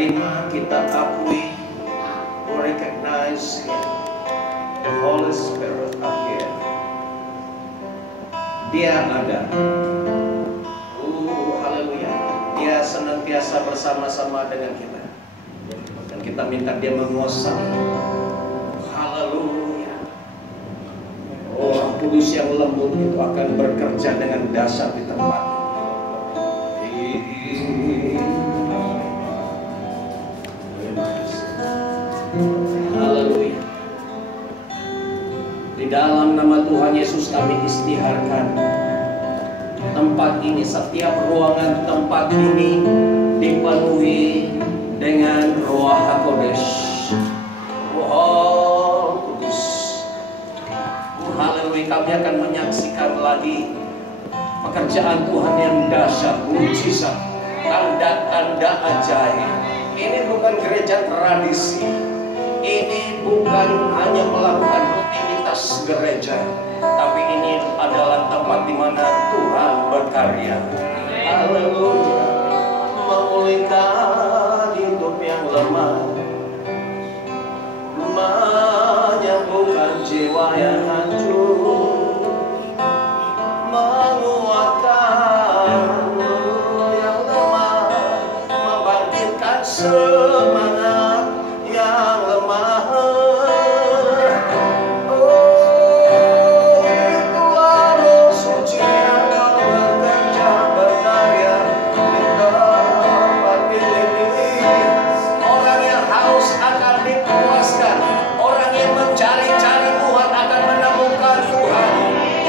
terima, kita akui, we recognize Him, the Holy Spirit of here. Dia ada. Haleluya. Dia senantiasa bersama-sama dengan kita. Dan kita minta Dia menguasai. Haleluya. Oh, Roh Kudus yang lembut itu akan bekerja dengan dahsyat di tempat ini. Haleluya. Di dalam nama Tuhan Yesus kami istiharkan tempat ini, setiap ruangan tempat ini dipenuhi dengan Roh HaKodesh, Roh Kudus. Haleluya, kami akan menyaksikan lagi pekerjaan Tuhan yang dahsyat, mujizat, tanda-tanda ajaib. Ini bukan gereja tradisi. Ini bukan hanya melakukan rutinitas gereja, tapi ini adalah tempat di mana Tuhan berkarya. Haleluya. Memulihkan hidup yang lemah, menyembuhkan jiwa yang hancur, menguatkan yang lemah, membangkitkan semangat yang lemah. Itulah Roh Suci yang bekerja berkarya di tempat ini. Orang yang haus akan dipuaskan, orang yang mencari-cari Tuhan akan menemukan Tuhan.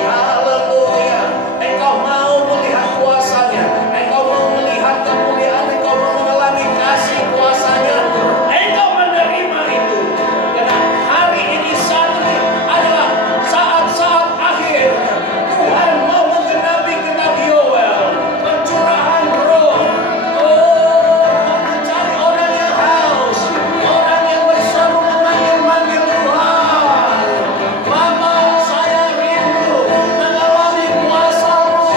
Haleluya. Engkau mau melihat kuasanya, engkau mau melihat kemuliaan, engkau mau mengalami kasih kuasanya, engkau menerima itu. Karena hari ini, saat ini adalah saat-saat akhir. Tuhan mau menggenapi genap Yoel, pencurahan Roh. Oh, mencari orang yang haus, orang yang berseru memanggil-manggil Tuhan. Bapa, saya rindu mengalami kuasa-Mu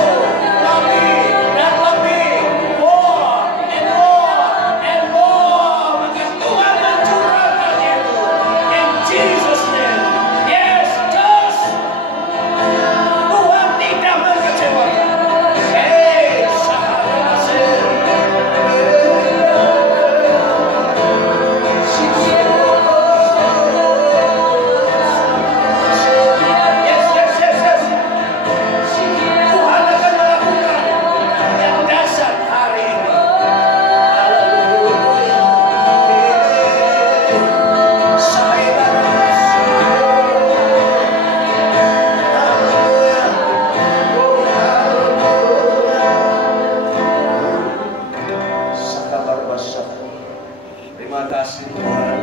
lebih dan lebih, more and more and more. Maka Tuhan mencurahkan itu. In Jesus' name. Yes, just Tuhan tidak mengecewakan. Hey, yes. Tuhan akan melakukan yang dahsyat hari ini. Haleluya. Terima kasih Tuhan.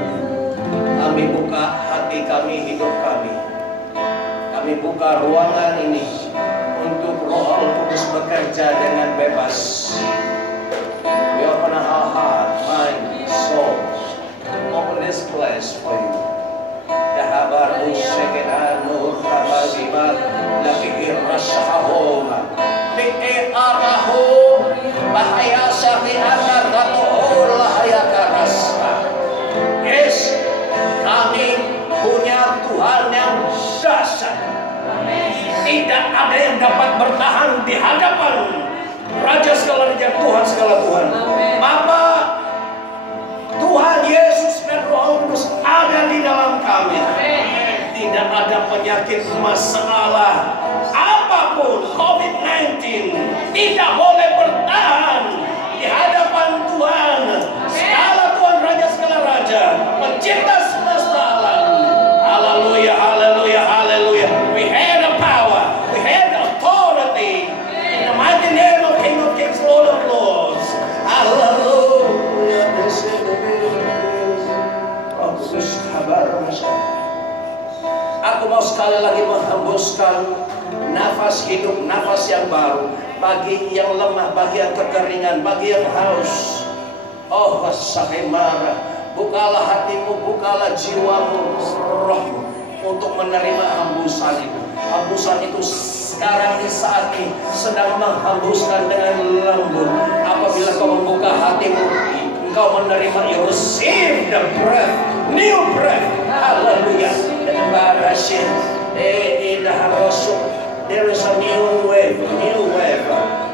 Kami buka hati kami, hidup kami. Kami buka ruangan ini untuk Roh Kudus bekerja dengan bebas. We open our heart, mind, soul. Open this place for you. Dahabar usyekidanu tabazimat lakihir rasyahoma bi'arahu bahaya syafi'anar ratu'ul hayakarasa. Yes, kami punya Tuhan yang dahsyat. Tidak ada yang dapat bertahan di hadapan Raja segala raja, Tuhan segala Tuhan. Bapa, Tuhan Yesus dan Roh Kudus ada di dalam kami. Tidak ada penyakit, masalah apapun, COVID-19 tidak boleh bertahan di hadapan Tuhan. Segala Tuhan Raja segala Raja, pencipta semesta alam. Haleluya, haleluya, haleluya. We have the power, we have the authority in the mighty name of King of Kings, Lord of Lords. Haleluya. Oh, Kudus kabar masyarakat. Aku mau sekali lagi menghembuskan nafas hidup, nafas yang baru bagi yang lemah, bagi yang kekeringan, bagi yang haus. Oh, sahimara, bukalah hatimu, bukalah jiwamu, rohmu untuk menerima hembusan itu. Hembusan itu sekarang di saat ini sedang menghembuskan dengan lembut. Apabila kau membuka hatimu, engkau menerima, you receive the breath, new breath. Haleluya. There is a new wave,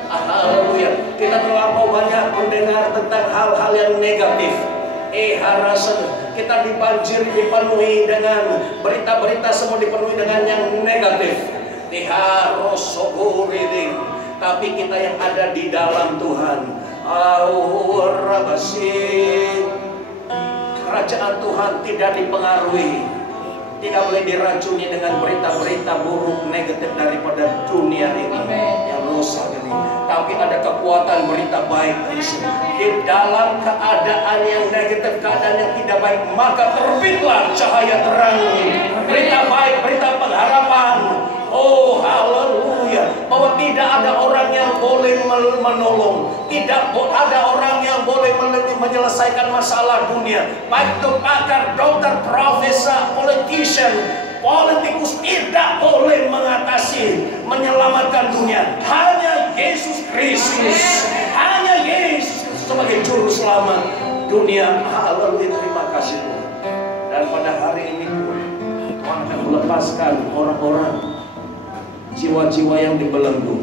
haleluya. Kita terlampau banyak mendengar tentang hal-hal yang negatif. Kita dipenuhi dengan berita-berita, semua dipenuhi dengan yang negatif. Tapi kita yang ada di dalam Tuhan, kerajaan Tuhan tidak dipengaruhi, tidak boleh diracuni dengan berita-berita buruk negatif daripada dunia ini yang rusak ini. Tapi ada kekuatan berita baik di sini. Di dalam keadaan yang negatif, keadaan yang tidak baik, maka terbitlah cahaya terang. Berita baik, berita pengharapan. Oh haleluya. Bahwa tidak ada orang yang boleh menolong, tidak ada orang yang boleh menyelesaikan masalah dunia. Baik itu pakar, dokter, profesor, politician, politikus tidak boleh mengatasi, menyelamatkan dunia. Hanya Yesus Kristus, hanya Yesus sebagai juru selamat dunia. Haleluya, terima kasih Tuhan. Dan pada hari ini Tuhan akan melepaskan orang-orang, jiwa-jiwa yang dibelenggu.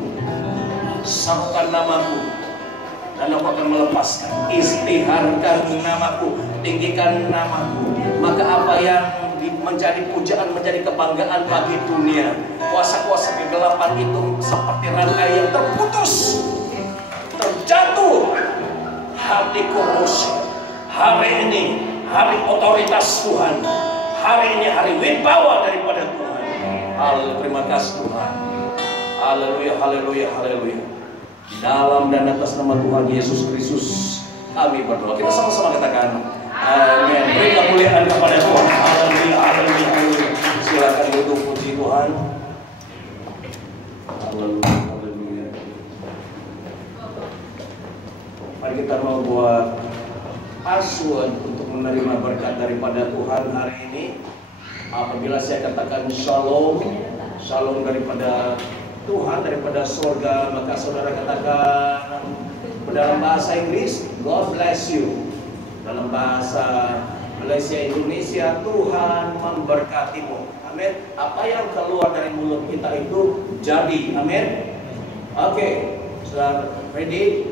Samakan namaku dan aku akan melepaskan. Istiharkan namaku, tinggikan namaku. Maka apa yang menjadi pujaan, menjadi kebanggaan bagi dunia, kuasa-kuasa kegelapan itu seperti rantai yang terputus, terjatuh. Hati korupsi. Hari ini hari otoritas Tuhan. Hari ini hari wibawa daripada Tuhan. Haleluya, terima kasih Tuhan. Haleluya, haleluya, haleluya. Dalam dan atas nama Tuhan Yesus Kristus kami berdoa. Kita sama-sama katakan amin. Beri kemuliaan kepada Tuhan. Haleluya, haleluya, haleluya. Silakan duduk, puji Tuhan. Haleluya, haleluya. Mari kita mau buat password untuk menerima berkat daripada Tuhan hari ini. Apabila saya katakan shalom, shalom daripada Tuhan, daripada surga, maka saudara katakan dalam bahasa Inggris, God bless you. Dalam bahasa Malaysia Indonesia, Tuhan memberkatimu. Amin. Apa yang keluar dari mulut kita itu jadi. Amin. Oke, sudah ready?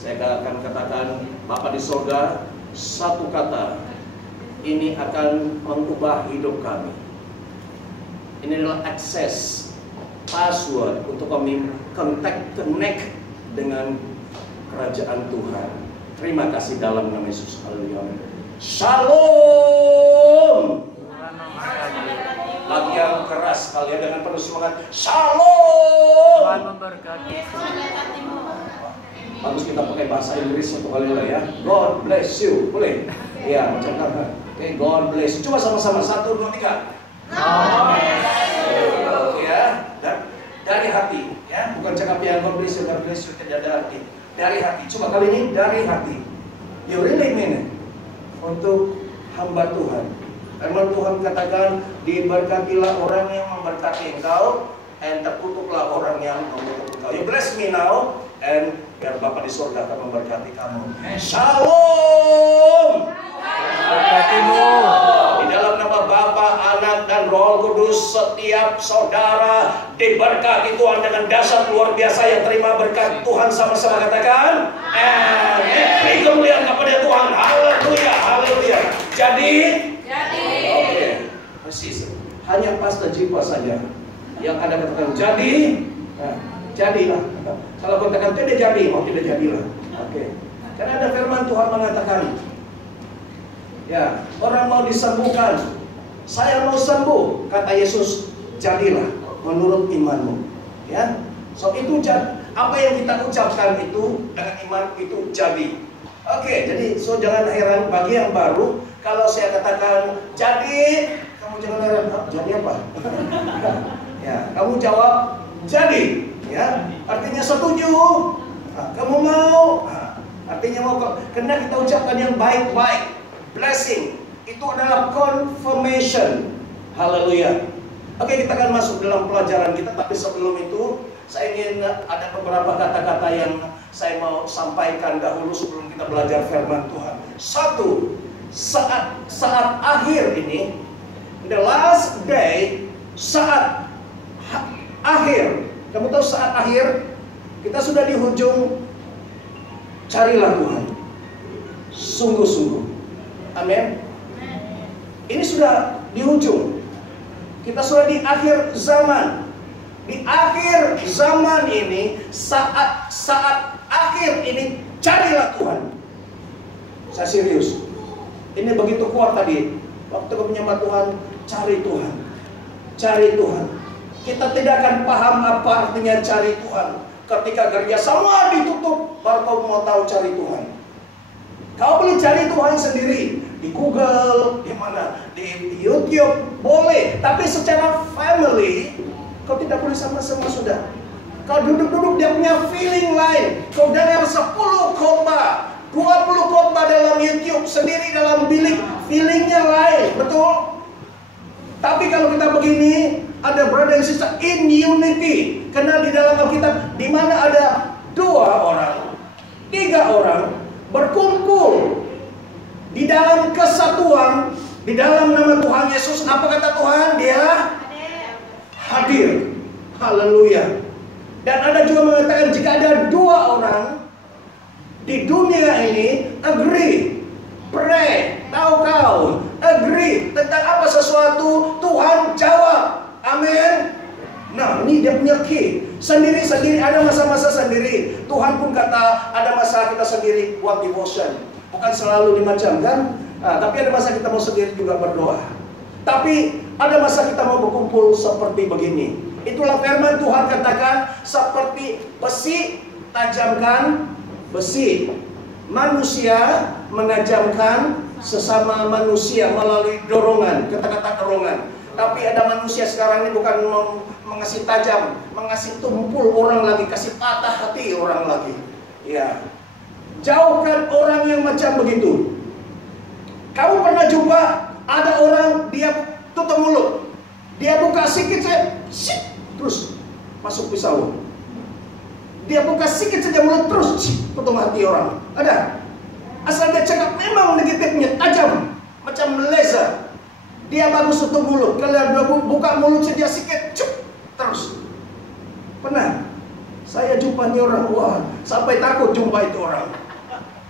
Saya akan katakan, Bapa di surga, satu kata, ini akan mengubah hidup kami. Ini adalah akses, password untuk kami connect dengan kerajaan Tuhan. Terima kasih dalam nama Yesus. Haleluya. Shalom. Lagi yang keras kalian dengan penuh semangat. Shalom. Tuhan memberkati. Bagus kita pakai bahasa Inggris untuk haleluya ya. God bless you. Boleh? Ya, macam mana? Oke, God bless you. Coba sama-sama 1, 2, 3. Ya, dari hati, ya, bukan cakap yang God bless you, tidak ada arti. Dari hati. Coba kali ini dari hati. You really mean it untuk hamba Tuhan. Firman Tuhan katakan, diberkatilah orang yang memberkati engkau, and terkutuklah orang yang mengutuk engkau. You bless me now, and biar Bapa di surga akan memberkati kamu. Shalom. Berkatimu. Di dalam nama Bapa, Anak, dan Roh Kudus, setiap saudara diberkati Tuhan dengan dasar luar biasa yang terima berkat Tuhan. Sama-sama katakan amin. Beri kemuliaan kepada Tuhan. Haleluya, haleluya. Jadi oke, persis. Hanya Pastor Jiwa saja yang ada katakan jadi. Nah, jadilah. Kalau katakan tidak jadi, mau tidak jadilah. Oke. Karena ada firman Tuhan mengatakan, ya, orang mau disembuhkan, saya mau sembuh, kata Yesus, jadilah menurut imanmu. Ya, so itu apa yang kita ucapkan itu dengan iman itu jadi. Oke, jadi so jangan heran bagi yang baru kalau saya katakan jadi, kamu jangan heran, jadi apa? Ya, kamu jawab jadi. Ya, artinya setuju. Nah, kamu mau, artinya mau. Karena kita ucapkan yang baik-baik. Blessing itu adalah confirmation. Haleluya. Oke, kita akan masuk dalam pelajaran kita, tapi sebelum itu Saya ingin ada beberapa kata-kata yang saya mau sampaikan dahulu sebelum kita belajar firman Tuhan. Satu, saat akhir ini, the last day, saat akhir. Kamu tahu saat akhir, kita sudah di ujung. Carilah Tuhan sungguh-sungguh. Amin. Ini sudah di ujung. Kita sudah di akhir zaman. Di akhir zaman ini, saat akhir ini, carilah Tuhan. Saya serius. Ini begitu kuat tadi. Waktu menyembah Tuhan, cari Tuhan. Cari Tuhan. Kita tidak akan paham apa artinya cari Tuhan ketika gereja semua ditutup, baru kau mau tahu cari Tuhan. Kau boleh cari Tuhan sendiri di Google, di mana, di YouTube boleh, tapi secara family kau tidak boleh sama-sama sudah. Kau duduk-duduk dia punya feeling lain. Kau dengar 10 khotbah, 20 khotbah dalam YouTube sendiri dalam bilik, feelingnya lain, betul? Tapi kalau kita begini, ada brother and sister in unity. Karena di dalam Alkitab, di mana ada 2 orang, 3 orang berkumpul di dalam kesatuan, di dalam nama Tuhan Yesus. Apa kata Tuhan? Dia hadir. Haleluya. Dan ada juga mengatakan jika ada 2 orang di dunia ini agree, pray, tahu kau, agree tentang apa sesuatu, Tuhan jawab. Amin. Nah, ini dia punya key. Sendiri-sendiri, ada masa-masa sendiri. Tuhan pun kata ada masa kita sendiri buat devotion. Bukan selalu 5 jam kan? Tapi ada masa kita mau sendiri juga berdoa. Tapi ada masa kita mau berkumpul seperti begini. Itulah firman Tuhan katakan, seperti besi tajamkan besi. Manusia menajamkan sesama manusia melalui dorongan, kata-kata dorongan. Tapi ada manusia sekarang ini bukan mengasih tajam, mengasih tumpul orang lagi, kasih patah hati orang lagi. Ya, jauhkan orang yang macam begitu. Kamu pernah jumpa ada orang dia tutup mulut, dia buka sedikit saja, terus masuk pisau. Dia buka sedikit saja mulut terus potong hati orang. Ada? Asal dia cakap memang negatifnya tajam, macam laser. Dia bagus tutup mulut. Kalau dia buka mulut saja sedikit, terus. Pernah? Saya jumpa ni orang, wah, sampai takut jumpa itu orang.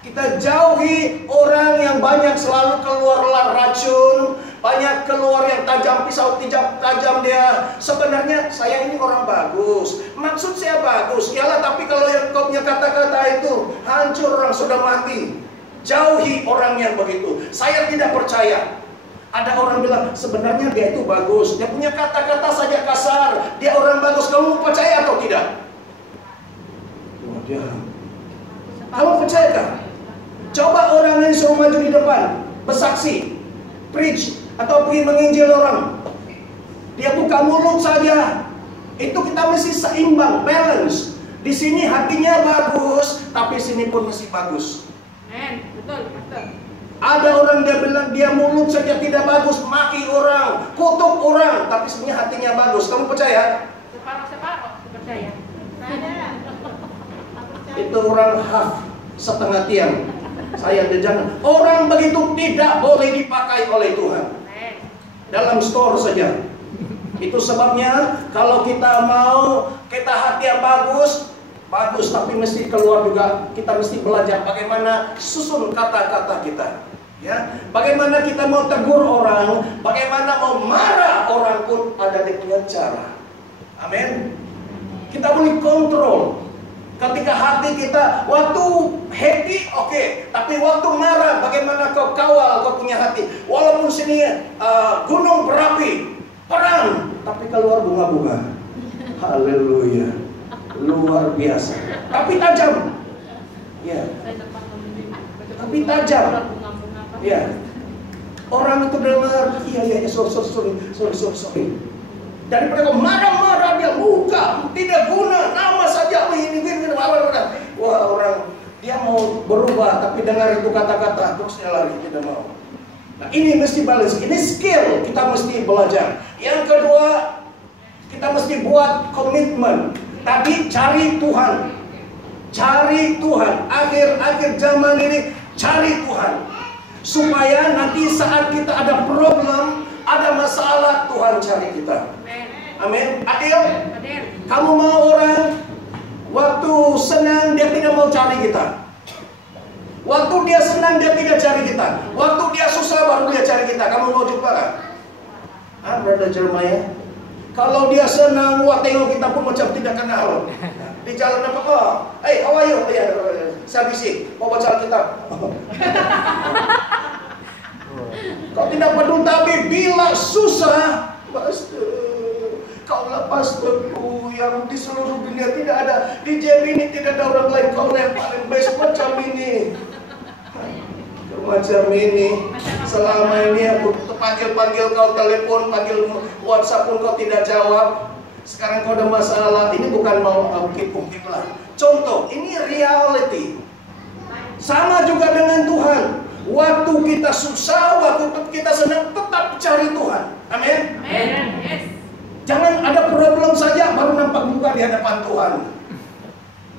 Kita jauhi orang yang banyak selalu keluar racun, banyak keluar yang tajam, pisau tajam dia. Sebenarnya saya ini orang bagus, maksud saya bagus, iyalah, tapi kalau yang kau punya kata-kata itu hancur, orang sudah mati. Jauhi orang yang begitu. Saya tidak percaya. Ada orang bilang sebenarnya dia itu bagus, dia punya kata-kata saja kasar, dia orang bagus. Kamu percaya atau tidak? Wajar. Kamu percayakah? Coba orang yang suruh maju di depan, bersaksi, preach, atau pergi menginjil orang. Dia buka mulut saja. Itu kita mesti seimbang, balance. Di sini hatinya bagus, tapi sini pun mesti bagus. Betul, betul. Ada orang dia bilang dia mulut saja tidak bagus, maki orang, kutuk orang, tapi sebenarnya hatinya bagus. Kamu percaya? Separuh percaya. Itu orang half, setengah tiang. Saya jangan. Orang begitu tidak boleh dipakai oleh Tuhan. Dalam store saja. Itu sebabnya kalau kita mau kita hati yang bagus, tapi mesti keluar juga. Kita mesti belajar bagaimana susun kata-kata kita. Ya, bagaimana kita mau tegur orang, bagaimana mau marah orang pun ada dia punya cara. Amin. Kita boleh kontrol. Ketika hati kita waktu happy, oke. Tapi waktu marah, bagaimana kau kawal kau punya hati. Walaupun sini gunung berapi, perang, tapi keluar bunga-bunga. Haleluya. Luar biasa. Tapi tajam. Ya. Tapi tajam. Ya. Orang itu dengar, iya, sorry. Daripada kau marah-marah dia buka, tidak guna, nama saja ini. Wah, orang dia mau berubah tapi dengar itu kata-kata terus dia lari, tidak mau. Nah, ini mesti balance, ini skill kita mesti belajar. Yang kedua, kita mesti buat komitmen. Tapi cari Tuhan. Cari Tuhan. Akhir-akhir zaman ini cari Tuhan. Supaya nanti saat kita ada problem, ada masalah, Tuhan cari kita. Amin. Adil? Kamu mau orang waktu senang dia tidak mau cari kita. Waktu dia senang dia tidak cari kita. Waktu dia susah baru dia cari kita. Kamu mau jumpa kan? Brother Jeremiah. Kalau dia senang, wah tengok kita pun macam tidak kenal. Di jalan apa kok? Hey, how are you? Ya, saya bisik. Mau baca Alkitab. Kau tidak peduli, tapi bila susah, kaulah pastorku yang di seluruh dunia tidak ada. Di JB ini tidak ada orang lain. Kau yang paling best macam ini. Macam ini. Selama ini aku panggil kau telepon, panggil WhatsApp pun kau tidak jawab. Sekarang kau ada masalah. Ini bukan mau ungkip lah. Contoh, ini reality. Sama juga dengan Tuhan. Waktu kita susah, waktu kita senang, tetap cari Tuhan. Amin. Jangan ada problem saja baru nampak muka di hadapan Tuhan.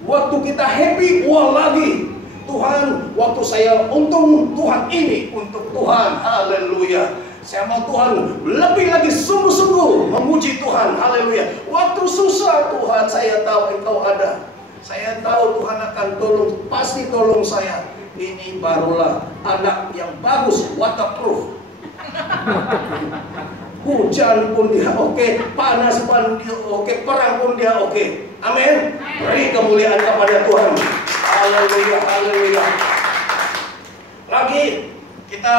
Waktu kita happy, wah lagi Tuhan. Waktu saya untung, Tuhan ini untuk Tuhan. Haleluya. Saya mau Tuhan lebih lagi sungguh-sungguh memuji Tuhan. Haleluya. Waktu susah, Tuhan saya tahu Engkau ada. Saya tahu Tuhan akan tolong, pasti tolong saya. Ini barulah anak yang bagus, waterproof. Hujan pun dia oke, panas pun dia oke, perang pun dia oke. Amin. Beri kemuliaan kepada Tuhan. Haleluya, haleluya. Lagi kita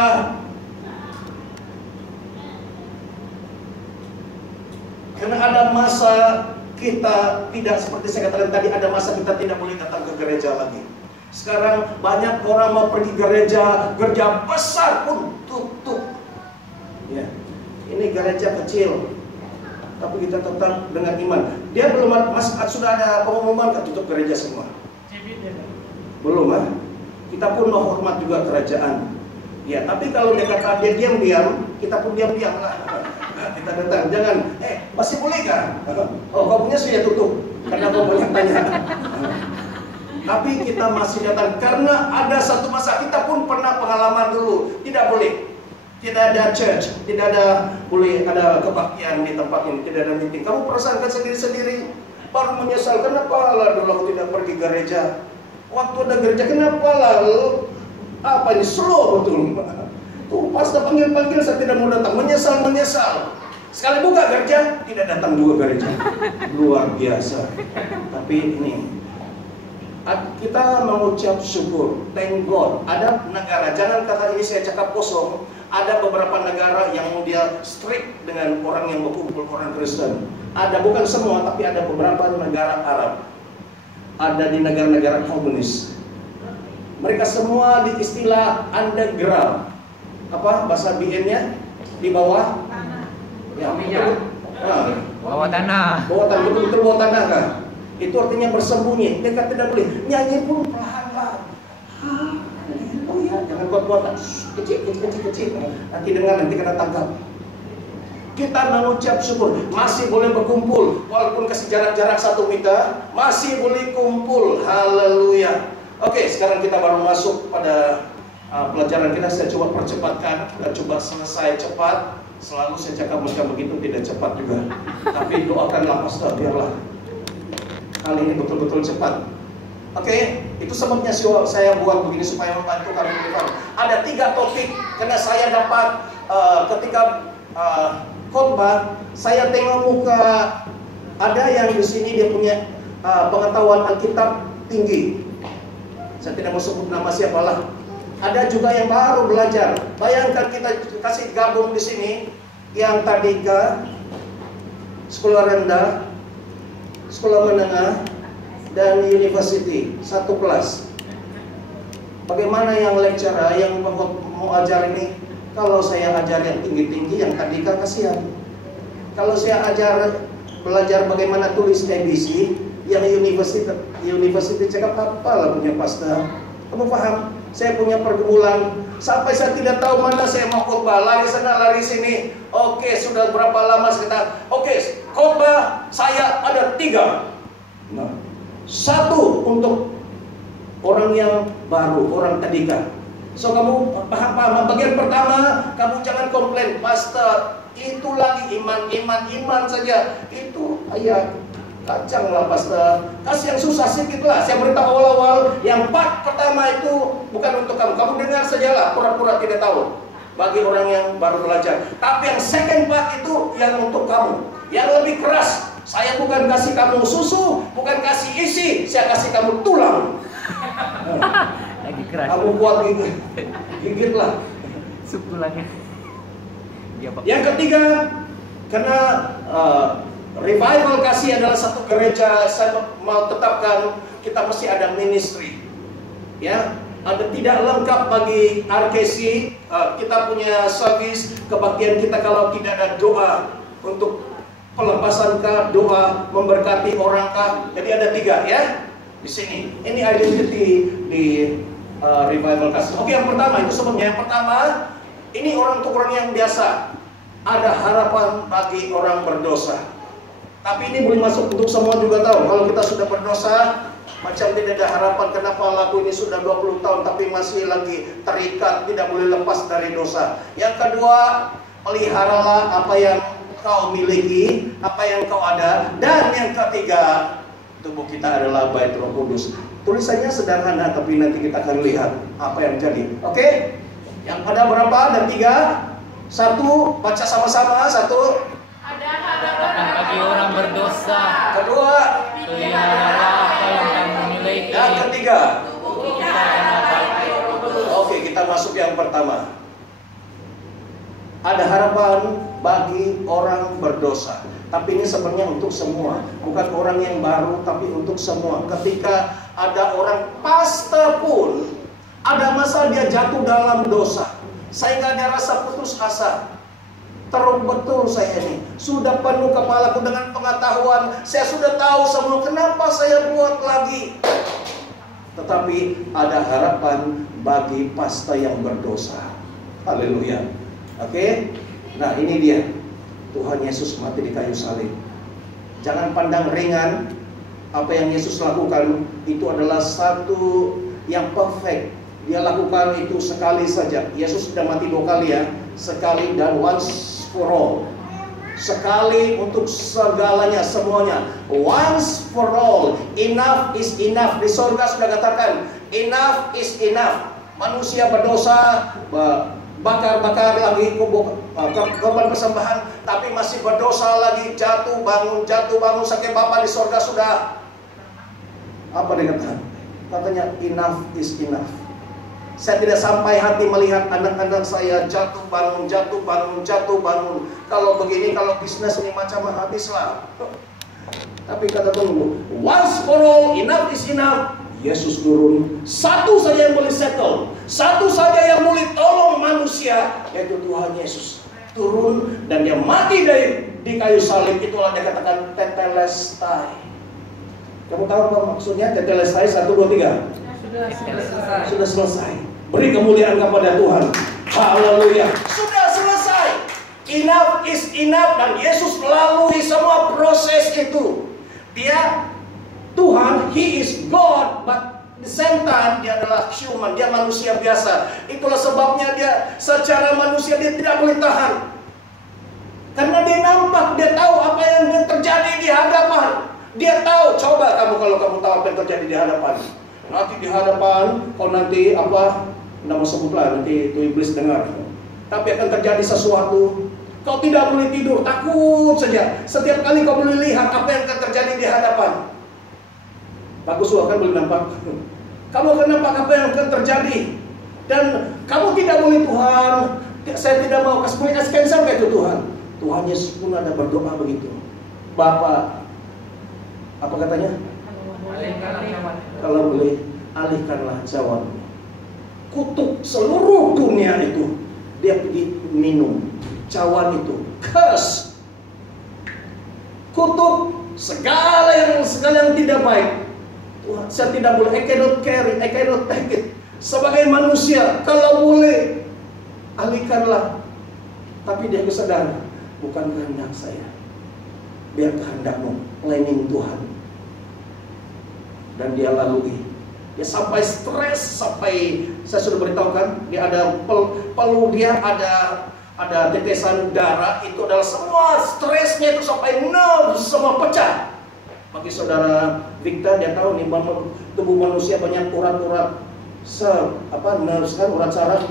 karena ada masa kita tidak, seperti saya katakan tadi, ada masa kita tidak boleh datang ke gereja lagi. Sekarang banyak orang mau pergi gereja besar pun tutup. Ya. Ini gereja kecil, tapi kita tetap dengan iman. Dia belum sudah ada pengumuman tutup gereja semua. Belum, kita pun menghormat juga kerajaan. Ya, tapi kalau dia kata dia diam-diam, kita pun diam-diam lah. Kita datang, jangan, masih boleh kan? Oh, kau punya sudah tutup, karena kau banyak tanya. Tapi kita masih datang, karena ada satu masa kita pun pernah pengalaman dulu, tidak boleh. Tidak ada church, tidak ada boleh ada kebaktian di tempat ini, tidak ada meeting. Kamu perasakan sendiri-sendiri, baru menyesal, kenapa lah dulu aku tidak pergi gereja. Waktu ada gereja, kenapa lah apa ini slow betul. Tuh pas panggil-panggil saya tidak mau datang, menyesal. Sekali buka gereja, tidak datang juga gereja. Luar biasa. Tapi ini kita mengucap syukur, thank God. Ada negara, jangan kata ini saya cakap kosong. Ada beberapa negara yang dia strict dengan orang yang berkumpul, orang Kristen. Ada, bukan semua, tapi ada beberapa negara Arab. Ada di negara-negara komunis. Mereka semua di istilah underground. Apa bahasa BN-nya? Di bawah? Ya, bawah tanah. Bawah tanah, betul-betul bawah tanah kan? Itu artinya bersembunyi. Mereka tidak boleh nyanyi pun pelan-pelan. Oh ya, jangan kuat-kuat, kecil. Nanti dengar, nanti kena tangkap. Kita mengucap syukur, masih boleh berkumpul, walaupun kasih jarak-jarak 1 meter, masih boleh kumpul. Haleluya. Oke, sekarang kita baru masuk pada pelajaran kita. Saya coba percepatkan, kita coba selesai cepat. Selalu saya cakap macam begitu, tidak cepat juga. Tapi doakanlah pastor, biarlah kali ini betul-betul cepat. Oke, itu sebabnya saya buat begini supaya membantu kalian berpaham. Ada 3 topik karena saya dapat ketika khotbah, saya tengok muka ada yang di sini dia punya pengetahuan Alkitab tinggi. Saya tidak mau sebut nama siapalah. Ada juga yang baru belajar. Bayangkan kita kasih gabung di sini yang tadi ke sekolah rendah, sekolah menengah, dan university, 1 kelas. Bagaimana yang lecturer yang mau ajar ini? Kalau saya ajar yang tinggi-tinggi, yang tadi kan kasihan. Kalau saya belajar bagaimana tulis ABC, yang university cakap apa lah punya pastor. Kamu paham? Saya punya pergumulan sampai saya tidak tahu mana saya mau khotbah, lari sana lari sini. Oke, sudah berapa lama kita? Oke, khotbah saya ada 3. Nah, satu untuk orang yang baru, orang tadika. So kamu paham? Bagian pertama, kamu jangan komplain, Pastor, itu lagi iman saja. Itu ayat kacang lah, Pastor. Kasih yang susah sedikit lah. Saya beritahu awal-awal, yang part pertama itu bukan untuk kamu. Kamu dengar sajalah, pura-pura tidak tahu. Bagi orang yang baru belajar. Tapi yang second part itu yang untuk kamu, yang lebih keras. Saya bukan kasih kamu susu, bukan kasih isi, saya kasih kamu tulang. Lagi keras. Kamu kuat gigit lah. Sup tulangnya. Yang ketiga, karena revival kasih adalah satu gereja, saya mau tetapkan kita mesti ada ministry. Ya, ada tidak lengkap bagi RKC, kita punya service kebaktian kita kalau tidak ada doa untuk pelepasan kah, doa memberkati orang kah. Jadi ada 3 ya di sini. Ini identity di revival kasih. Oke, yang pertama itu sebelumnya. Yang pertama, ini untuk orang yang biasa. Ada harapan bagi orang berdosa. Tapi ini boleh masuk untuk semua juga tahu. Kalau kita sudah berdosa, macam tidak ada harapan. Kenapa laku ini sudah 20 tahun tapi masih lagi terikat, tidak boleh lepas dari dosa. Yang kedua, peliharalah apa yang kau miliki, apa yang kau ada. Dan yang ketiga, tubuh kita adalah bait Roh Kudus. Tulisannya sederhana, tapi nanti kita akan lihat apa yang jadi. Oke? Yang ada berapa? Ada 3. 1, baca sama-sama. 1. Ada harapan Bagi orang berdosa. Kedua. Peliharalah apa yang kamu miliki. Yang ketiga. tubuh kita adalah bait Roh Kudus. Oke, kita masuk yang pertama. Ada harapan bagi orang berdosa. Tapi ini sebenarnya untuk semua, bukan orang yang baru, tapi untuk semua. Ketika ada orang pastor pun ada masa dia jatuh dalam dosa, saya nggak ada rasa putus asa. Terus betul saya ini sudah penuh kepalaku dengan pengetahuan. Saya sudah tahu semua, kenapa saya buat lagi. Tetapi ada harapan bagi pastor yang berdosa. Haleluya. Oke. Nah, ini dia. Tuhan Yesus mati di kayu salib. Jangan pandang ringan apa yang Yesus lakukan. Itu adalah satu yang perfect. Dia lakukan itu sekali saja. Yesus sudah mati 2 kali ya. Sekali dan once for all. Sekali untuk segalanya, semuanya. Once for all. Enough is enough. Di surga sudah katakan, enough is enough. Manusia berdosa, bakar lagi korban persembahan, tapi masih berdosa lagi, jatuh bangun sampai Bapa di surga sudah apa dia katakan? Katanya enough is enough. Saya tidak sampai hati melihat anak-anak saya jatuh bangun. Kalau begini, kalau bisnis ini macam habislah. Tapi kata tunggu, once for all, enough is enough. Yesus turun, satu saja yang boleh settle, satu saja yang boleh tolong manusia, yaitu Tuhan Yesus. Turun dan dia mati di kayu salib. Itulah dia katakan tetelestai. Kamu tahu apa maksudnya tetelestai? 1, 2, 3. Sudah selesai. Beri kemuliaan kepada Tuhan. Haleluya. Sudah selesai. Enough is enough. Dan Yesus melalui semua proses itu. Dia Tuhan, He is God, but the same time dia adalah human, dia manusia biasa. Itulah sebabnya dia secara manusia dia tidak boleh tahan. Karena dia nampak, dia tahu apa yang terjadi di hadapan. Dia tahu, coba kamu kalau kamu tahu apa yang terjadi di hadapan. Nanti di hadapan, kau nanti apa, tidak mau sebutlah, nanti itu iblis dengar. Tapi akan terjadi sesuatu. Kau tidak boleh tidur, takut saja. Setiap kali kau boleh lihat apa yang akan terjadi di hadapan. Bagus kan boleh nampak. Kamu akan nampak apa yang akan terjadi. Dan kamu tidak boleh, Tuhan, saya tidak mau kasih cancel kayak itu Tuhan. Tuhan Yesus pun ada berdoa begitu. Bapa, apa katanya? Kalau boleh, alihkanlah cawan. Kutuk seluruh dunia itu. Dia pergi minum cawan itu. Curse. Kutuk segala yang tidak baik. Tuhan, saya tidak boleh, I cannot carry, I cannot take it. Sebagai manusia, kalau boleh, alihkanlah. Tapi dia kesadar, bukan kehendak saya, biar kehendakmu, planning Tuhan. dan dia lalui. Dia sampai stres, sampai saya sudah beritahukan, dia ada perlu dia ada tetesan darah, itu adalah semua stresnya itu sampai nerve semua pecah. Bagi saudara Victor, dia tahu nih tubuh manusia banyak urat-urat nerve kan, urat saraf.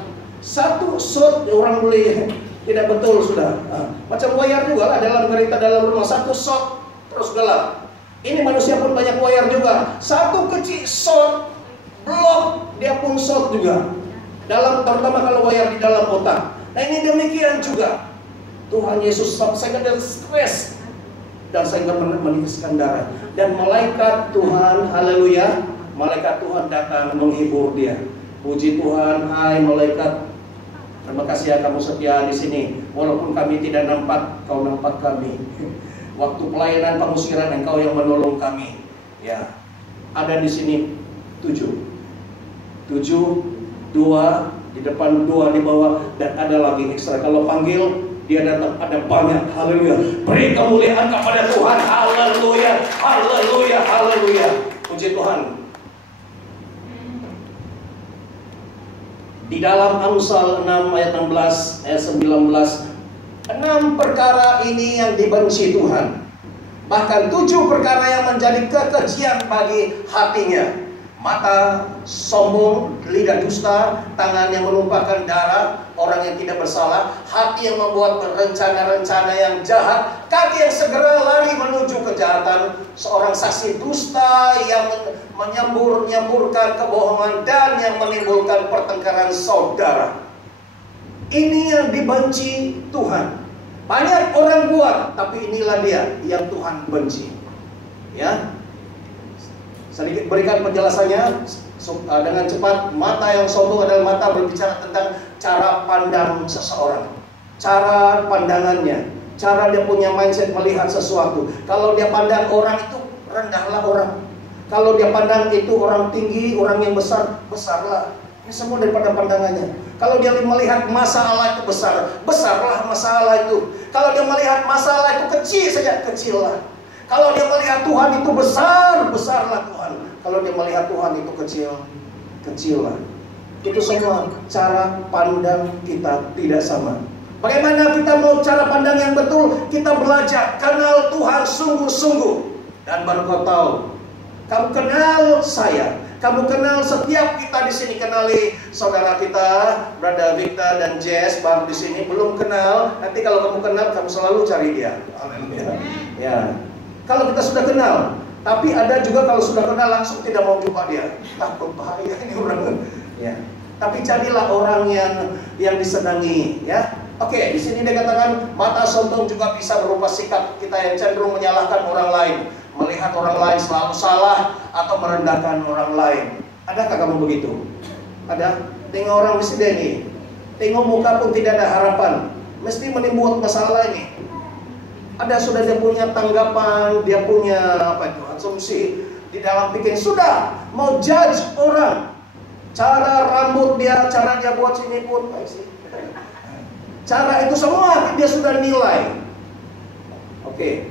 Satu shot orang boleh tidak betul sudah. Macam wayar juga lah dalam cerita dalam rumah, satu shot terus gelap. Ini manusia pun banyak wayar juga. Satu kecil shot blok dia pun shot juga. Terutama kalau wayar di dalam otak. Nah ini demikian juga. Tuhan Yesus saya ada stres dan saya menitiskan darah. Dan malaikat Tuhan, haleluya, malaikat Tuhan datang menghibur dia. Puji Tuhan, hai malaikat, terima kasih ya kamu setia di sini. Walaupun kami tidak nampak, kau nampak kami. Waktu pelayanan pengusiran engkau yang menolong kami. Ya, ada di sini 7, 2 di depan, 2 di bawah, dan ada lagi ekstra. Kalau panggil dia datang, ada banyak. Haleluya. Beri kemuliaan kepada Tuhan. Haleluya, haleluya, haleluya. Puji Tuhan. Di dalam Amsal 6 ayat 16 ayat 19, 6 perkara ini yang dibenci Tuhan. Bahkan 7 perkara yang menjadi kekejian bagi hatinya. Mata sombong, lidah dusta, tangan yang menumpahkan darah orang yang tidak bersalah, hati yang membuat rencana-rencana yang jahat, kaki yang segera lari menuju kejahatan, seorang saksi dusta yang menyamburkan kebohongan dan yang menimbulkan pertengkaran saudara. Ini yang dibenci Tuhan. Banyak orang buat, tapi inilah dia yang Tuhan benci. Ya. Sedikit berikan penjelasannya dengan cepat. Mata yang sombong adalah mata berbicara tentang cara pandang seseorang, cara pandangannya, cara dia punya mindset melihat sesuatu. Kalau dia pandang orang itu rendahlah orang. Kalau dia pandang itu orang tinggi, orang yang besar, besarlah. Ini semua daripada pandangannya. Kalau dia melihat masalah itu besar, besarlah masalah itu. Kalau dia melihat masalah itu kecil saja, kecillah. Kalau dia melihat Tuhan itu besar, besarlah Tuhan. Kalau dia melihat Tuhan itu kecil, kecillah. Itu semua cara pandang kita tidak sama. Bagaimana kita mau cara pandang yang betul? Kita belajar kenal Tuhan sungguh-sungguh. Dan baru kau tahu, kamu kenal saya, kamu kenal setiap kita di sini, kenali saudara kita, Brother Victor dan Jess baru di sini belum kenal. Nanti kalau kamu kenal, kamu selalu cari dia. Haleluya. Ya. Kalau kita sudah kenal, tapi ada juga kalau sudah kenal langsung tidak mau jumpa dia. Takut bahaya ini orang. Ya. Tapi jadilah orang yang disenangi, ya. Oke, di sini dia katakan mata sombong juga bisa berupa sikap kita yang cenderung menyalahkan orang lain, melihat orang lain selalu salah atau merendahkan orang lain. Adakah kamu begitu? Ada? Tengok orang mesti dia ini. Tengok muka pun tidak ada harapan. Mesti menimbulkan masalah ini. Ada sudah dia punya tanggapan, dia punya asumsi di dalam pikiran. Sudah mau judge orang, cara rambut dia, cara dia buat sini pun, cara itu semua dia sudah nilai. Oke,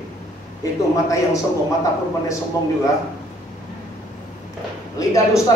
itu mata yang sombong, mata perempuan yang sombong juga. Lidah dusta